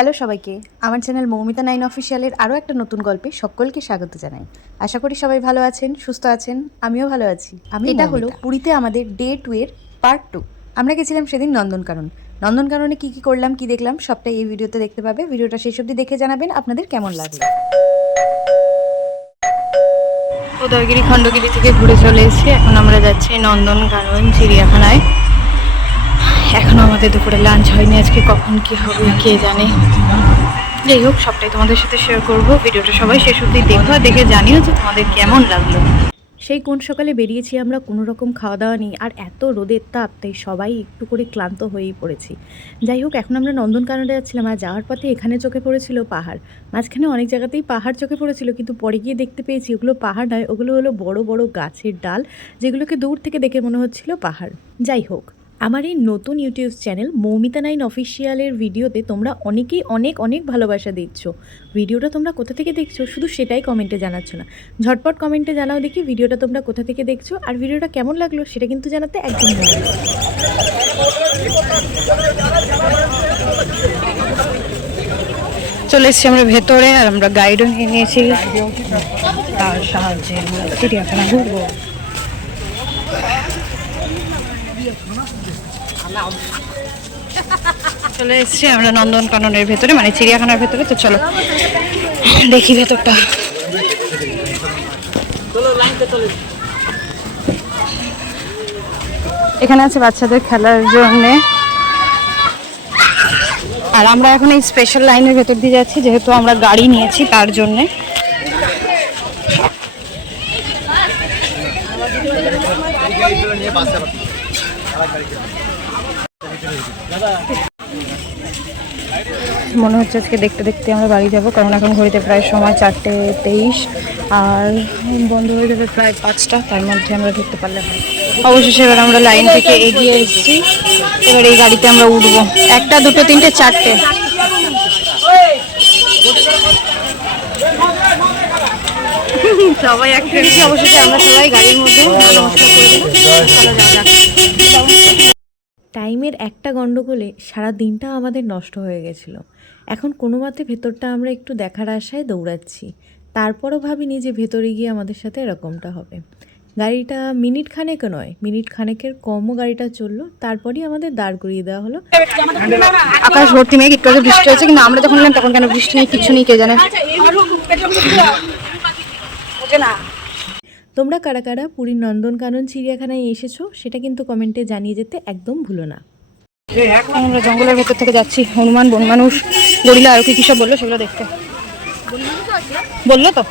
Hello সবাইকে, আমার channel Moumita 9 অফিসিয়ালের আরও একটা নতুন গল্পে সকলকে স্বাগত জানাই। আশা করি সবাই ভালো আছেন, সুস্থ আছেন, আমিও ভালো আছি। এটা হলো পুরীতে আমাদের ডে 2 এর পার্ট 2। আমরা গেছিলাম সেদিন নন্দনকানন। নন্দনকাননে কী কী করলাম, কী দেখলাম সবটাই এই ভিডিওতে দেখতে পাবে। ভিডিওটা শেষ অবধি দেখে জানাবেন আপনাদের কেমন লাগলো। উদয়গিরি খণ্ডগিরি থেকে ঘুরে চলে এসেছি, এখন আমরা যাচ্ছি নন্দনকানন চিড়িয়াখানায়। এখনও আমাদের দুপুরে লাঞ্চ হয়নি, আজকে কখন কি হবে কে জানে। যাই হোক, সবটাই তোমাদের সাথে শেয়ার করবো। ভিডিওটা সবাই শেষ অবধি দেখো, দেখে জানিও যে তোমাদের কেমন লাগলো। সেই কোন সকালে বেরিয়েছি আমরা, কোনো রকম খাওয়া দাওয়া নেই, আর এত রোদের তাপ, তাই সবাই একটু করে ক্লান্ত হয়েই পড়েছি। যাই হোক, এখন আমরা নন্দনকাননে যাচ্ছিলাম, আর যাওয়ার পথে এখানে চোখে পড়েছিল পাহাড়। মাঝখানে অনেক জায়গাতেই পাহাড় চোখে পড়েছিল, কিন্তু পরে গিয়ে দেখতে পেয়েছি ওগুলো পাহাড় নয়, ওগুলো হলো বড় বড় গাছের ডাল, যেগুলোকে দূর থেকে দেখে মনে হচ্ছিল পাহাড়। যাই হোক, আমার এই নতুন ইউটিউব চ্যানেল মৌমিতা 9 অফিসিয়ালের ভিডিওতে তোমরা অনেকেই অনেক অনেক ভালোবাসা দিচ্ছ। ভিডিওটা তোমরা কোথা থেকে দেখছো শুধু সেটাই কমেন্টে জানাচ্ছ না, ঝটপট কমেন্টে জানাও দেখি ভিডিওটা তোমরা কোথা থেকে দেখছো, আর ভিডিওটা কেমন লাগলো সেটা কিন্তু জানাতে একদম ভুলো না। চলে এসেছি আমরা ভেতরে, আর আমরা গাইডও নিয়ে নিয়েছি, তার সাহায্যে চিড়িয়াখানা ঘুরবো। চলে এসেছি আমরা নন্দনকাননের ভেতরে, মানে চিড়িয়াখানার ভেতরে। তো চলো দেখি ভেতরটা। এখানে আছে বাচ্চাদের খেলার জন্যে, আর আমরা এখন এই স্পেশাল লাইনের ভেতর দিয়ে যাচ্ছি, যেহেতু আমরা গাড়ি নিয়েছি তার জন্যে। মনে হচ্ছে আজকে দেখতে দেখতে আমরা বাড়ি যাব, কারণ এখন ঘড়িতে প্রায় সময় 4:23, আর বন্ধ হয়ে যাবে প্রায় 5টা, তার মধ্যে আমরা ঢুকতে পারলে হয়। অবশেষে এবার আমরা লাইন থেকে এগিয়ে এসেছি, এবার এই গাড়িতে আমরা উঠবো। 1, 2, 3, 4টে। সবাই এক ফেরেছি, অবশেষে আমরা সবাই গাড়ির মধ্যে। টাইমের একটা গন্ডগোলে সারা দিনটা আমাদের নষ্ট হয়ে গেছিল। এখন কোনো মতে ভেতরটা আমরা একটু দেখার আশায় দৌড়াচ্ছি, তারপরও ভাবিনি যে ভেতরে গিয়ে আমাদের সাথে এরকমটা হবে। গাড়িটা মিনিট খানেক নয়, মিনিট খানেকের কমও গাড়িটা চললো, তারপরই আমাদের দাঁড় করিয়ে দেওয়া হলো। আকাশ ভর্তি মেঘ, একটু আগে বৃষ্টি হয়েছে, কিন্তু আমরা যখন এলাম তখন কেন বৃষ্টি নেই, কিছু নেই, কে জানে। তোমরা কারা কারা পুরীর নন্দনকানন চিড়িয়াখানায় এসেছো সেটা কিন্তু কমেন্টে জানিয়ে যেতে একদম ভুলো না। আমরা জঙ্গলের ভেতর থেকে যাচ্ছি, হনুমান, বন মানুষ, গরিলা, আর কি সব বললো সেগুলো দেখতে। বললো তো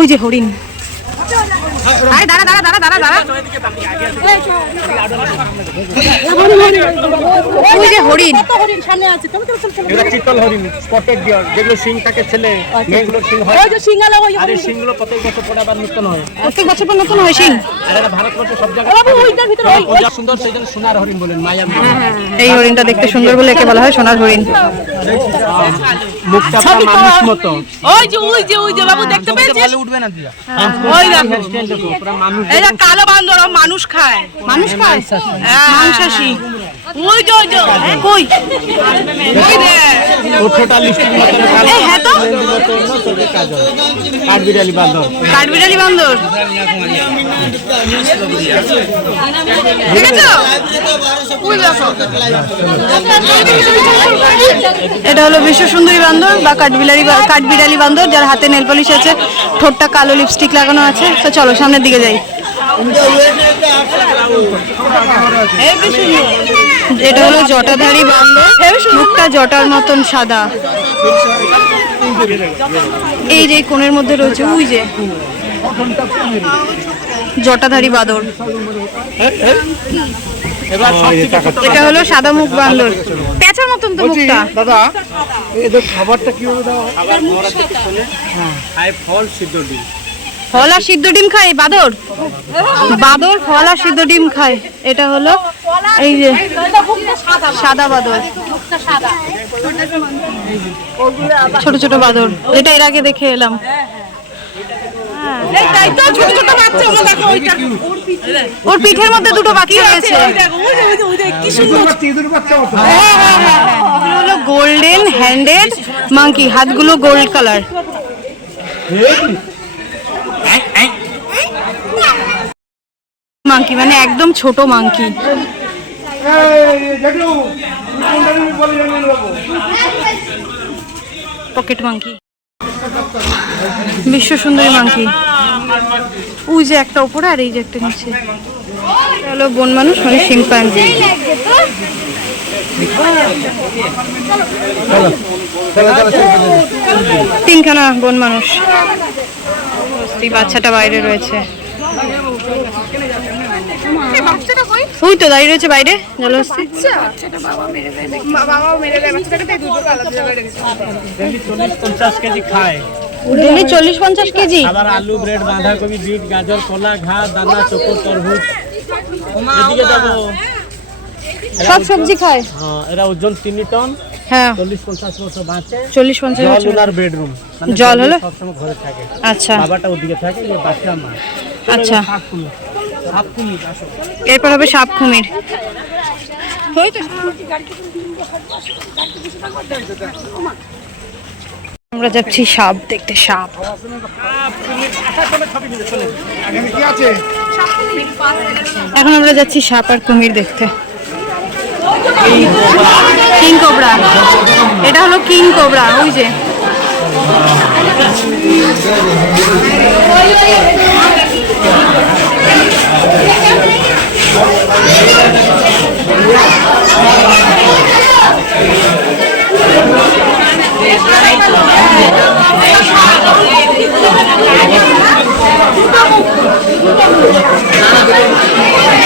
ওই যে হরিণ, দাঁড়া দাঁড়া দাঁড়া দাঁড়া দাঁড়া, ওই যে হরিণ সামনে আছে। এটা চিতল হরিণ, স্পটেড ডিয়ার, যেগুলো সিং থাকে ছেলে, মেয়েগুলো সিং হয়। ওই যে সিংগুলো, আর এই সিংগুলো প্রত্যেক বছর পরে আবার নতুন হয়, প্রত্যেক বছর পর নতুন হয় সিং। আর এটা ভারতবর্ষের সব জায়গায় ওইটার ভিতরে ওই সুন্দর, সেইজন্য সোনার হরিণ বলেন। মায়া, এই হরিণটা দেখতে সুন্দর বলে একে বলা হয় সোনার হরিণ। মুখটা পুরো মানুষ মতো। ওই যে বাবু দেখতে পেয়েছিস? ভালো উঠবে না দিয়া। ওই দেখো পুরো মানুষ, এটা কালো বান্দর, মানুষ খায়, মানুষ খায়, মাংসাশী। ওই যে কই ওই রে ওঠোটা লিস্টিং মতো কালো। এই হ্যাঁ তো কাজল, কাঠবিড়ালি বান্দর, কাঠবিড়ালি বান্দর। দেখেছো? ওই দেখো, এটা হলো বিশ্ব সুন্দরী বান্দর বা কাঠবিড়ালি বান্দর, যার হাতে নেল পলিশ আছে, ঠোঁটটা কালো, লিপস্টিক লাগানো আছে। তো চলো সামনের দিকে যাই। এটা হলো জটাধারী বান্দর, মুখটা জটার মতন সাদা। এই যে কোণের মধ্যে রয়েছে ওই যে জটাধারী বাঁদর। এটা হলো সাদা মুখ বান্দর, পেঁচার মতন তো মুখটা। দাদা এদের খাবারটা কিভাবে দাও? আবার মহারাজের পিছনে খায় ফল, সিদ্ধ ডিম। ফল আর সিদ্ধ ডিম খায় বাঁদর, বাঁদর ফল আর সিদ্ধ ডিম খায়। এটা হলো এই যে সাদা বাঁদর, ছোট ছোট বাঁদর, এটা এর আগে দেখে এলাম। এই তাই তো ছোট ছোট বাচ্চা ওগুলো দেখো ওইটা ওর পিঠের মধ্যে দুটো পাখি রয়েছে। ওই দেখো ওই যে কি সুন্দর এগুলো হলো গোল্ডেন হ্যান্ডেড মাঙ্কি, হাতগুলো গোল্ড কালার। মাঙ্কি মানে একদম ছোট মাঙ্কি। পকেট মাঙ্কি, বিশ্ব সুন্দরী মাঙ্কি। ওই যে একটা উপরে আর এই যে একটা নিচে। হলো বন মানুষ মানে শিম্পাঞ্জি। তিনখানা বন মানুষ। এই বাচ্চাটা বাইরে রয়েছে, ওই তো দাঁড়িয়ে রয়েছে বাইরে জলহস্তি। ডেলি 40-50 কেজি খায়। Daily 40-50 KG. আবার আলু, ব্রেড, বাঁধাকপি, বিট, গাজর, কলা, ঘাস, দানা, চোখো, তরমুজ। এদিকে যাবো। সব সবজি খায়। হ্যাঁ, এরা ওজন 3 টন। হ্যাঁ, 40-50 বছর বাঁচে। 40-50 জল ওনার বেডরুম, জল হলো সবসময় ঘরে থাকে। আচ্ছা বাবাটা ওদিকে থাকে, যে বাচ্চা মা। আচ্ছা, সাপ কুমির আসো। এরপর হবে সাপ কুমির। আমরা যাচ্ছি সাপ দেখতে। সাপ এখন আমরা যাচ্ছি সাপ আর কুমির দেখতে। কিং কোবরা, এটা হলো কিং কোবরা। ওই যে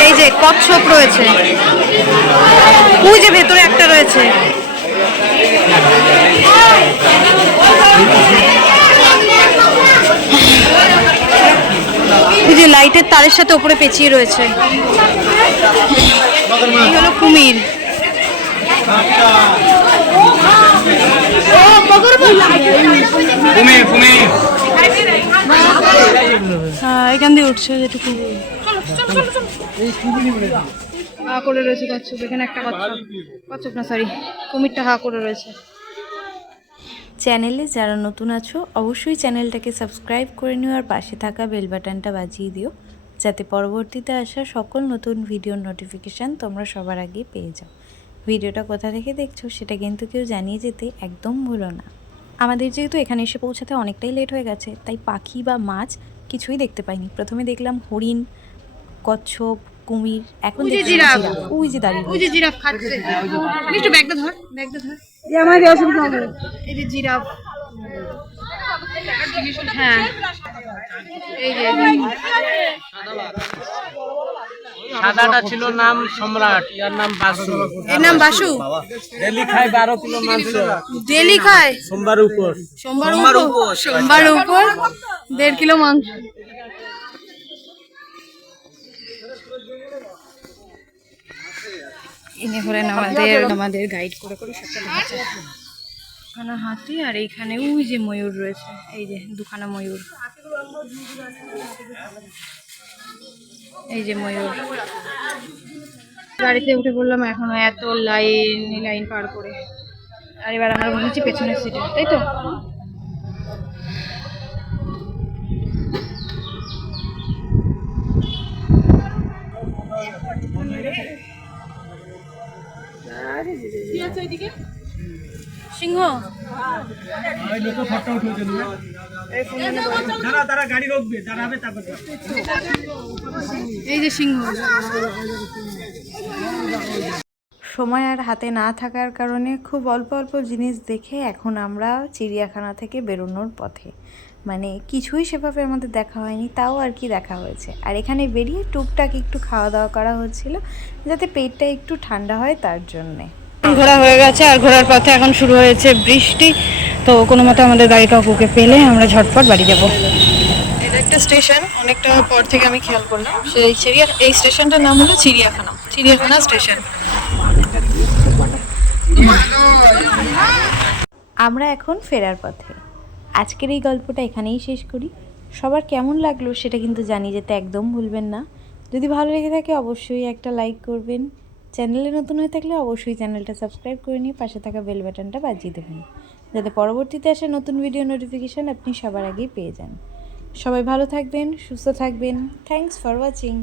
এই যে কচ্ছপ রয়েছে, ওই যে ভেতরে একটা রয়েছে। এই যে লাইটের তারের সাথে উপরে পেঁচিয়ে রয়েছে। এই হলো কুমির। এখান দিয়ে উঠছে যেটুকু। হা করে রয়েছে কচ্ছপ। এখানে একটা কচ্ছপ না সরি কুমিরটা হা করে রয়েছে। চ্যানেলে যারা নতুন আছো অবশ্যই চ্যানেলটাকে সাবস্ক্রাইব করে নিও আর পাশে থাকা বেল বাটনটা বাজিয়ে দিও, যাতে পরবর্তীতে আসা সকল নতুন ভিডিওর নোটিফিকেশান তোমরা সবার আগে পেয়ে যাও। ভিডিওটা কোথা থেকে দেখছো সেটা কিন্তু কেউ জানিয়ে যেতে একদম ভুলো না। আমাদের যেহেতু এখানে এসে পৌঁছাতে অনেকটাই লেট হয়ে গেছে, তাই পাখি বা মাছ কিছুই দেখতে পাইনি। প্রথমে দেখলাম হরিণ, কচ্ছপ, কুমির, এখন ওই যে দাঁড়িয়ে ওই যে জিরাফ খাচ্ছে। একটু ব্যাগটা ধর, ব্যাগটা ধর। এই যে জিরাফ। হ্যাঁ, এই যে সাদাটা ছিল নাম সম্রাট, এর নাম বাসু। এর নাম বাসু। ডেলি খায় 12 কিলো মাংস। ডেলি খায় সোমবার উপর। সোমবার উপর 1.5 কিলো মাংস। ইনি হলেন আমাদের গাইড করে সবটা দেখাচ্ছে। এখানে হাতি আর এইখানে ওই যে ময়ূর রয়েছে। এই যে দুখানা ময়ূর, এই যে ময়ূর। গাড়িতে উঠে পড়লাম, এখনো এত লাইন পার করে। আর এবার আমরা বসেছি পেছনের সিটে, তাই তো? সিংহ এই যে সিংহ। সময় আর হাতে না থাকার কারণে খুব অল্প অল্প জিনিস দেখে এখন আমরা চিড়িয়াখানা থেকে বেরোনোর পথে। মানে কিছুই সেভাবে আমাদের দেখা হয়নি, তাও আর কি দেখা হয়েছে। আর এখানে বেরিয়ে টুকটাক একটু খাওয়া দাওয়া করা হচ্ছিল, যাতে পেটটা একটু ঠান্ডা হয় তার জন্যে। ঘোরা হয়ে গেছে আর ঘোরার পথে এখন শুরু হয়েছে বৃষ্টি। তো কোনো মতে আমাদের গাড়ি কাকুকে পেলে আমরা ঝটপট বাড়ি যাব। এটা একটা স্টেশন, অনেকটা পর থেকে আমি খেয়াল করলাম। এই স্টেশনটার নাম হলো চিড়িয়াখানা স্টেশন। আমরা এখন ফেরার পথে। আজকের এই গল্পটা এখানেই শেষ করি। সবার কেমন লাগলো সেটা কিন্তু জানিয়ে যেতে একদম ভুলবেন না। যদি ভালো লেগে থাকে অবশ্যই একটা লাইক করবেন। চ্যানেলে নতুন হয়ে থাকলে অবশ্যই চ্যানেলটা সাবস্ক্রাইব করে নিয়ে পাশে থাকা বেল বাটনটা বাজিয়ে দেবেন, যাতে পরবর্তীতে আসা নতুন ভিডিও নোটিফিকেশান আপনি সবার আগেই পেয়ে যান। সবাই ভালো থাকবেন, সুস্থ থাকবেন। Thanks for watching.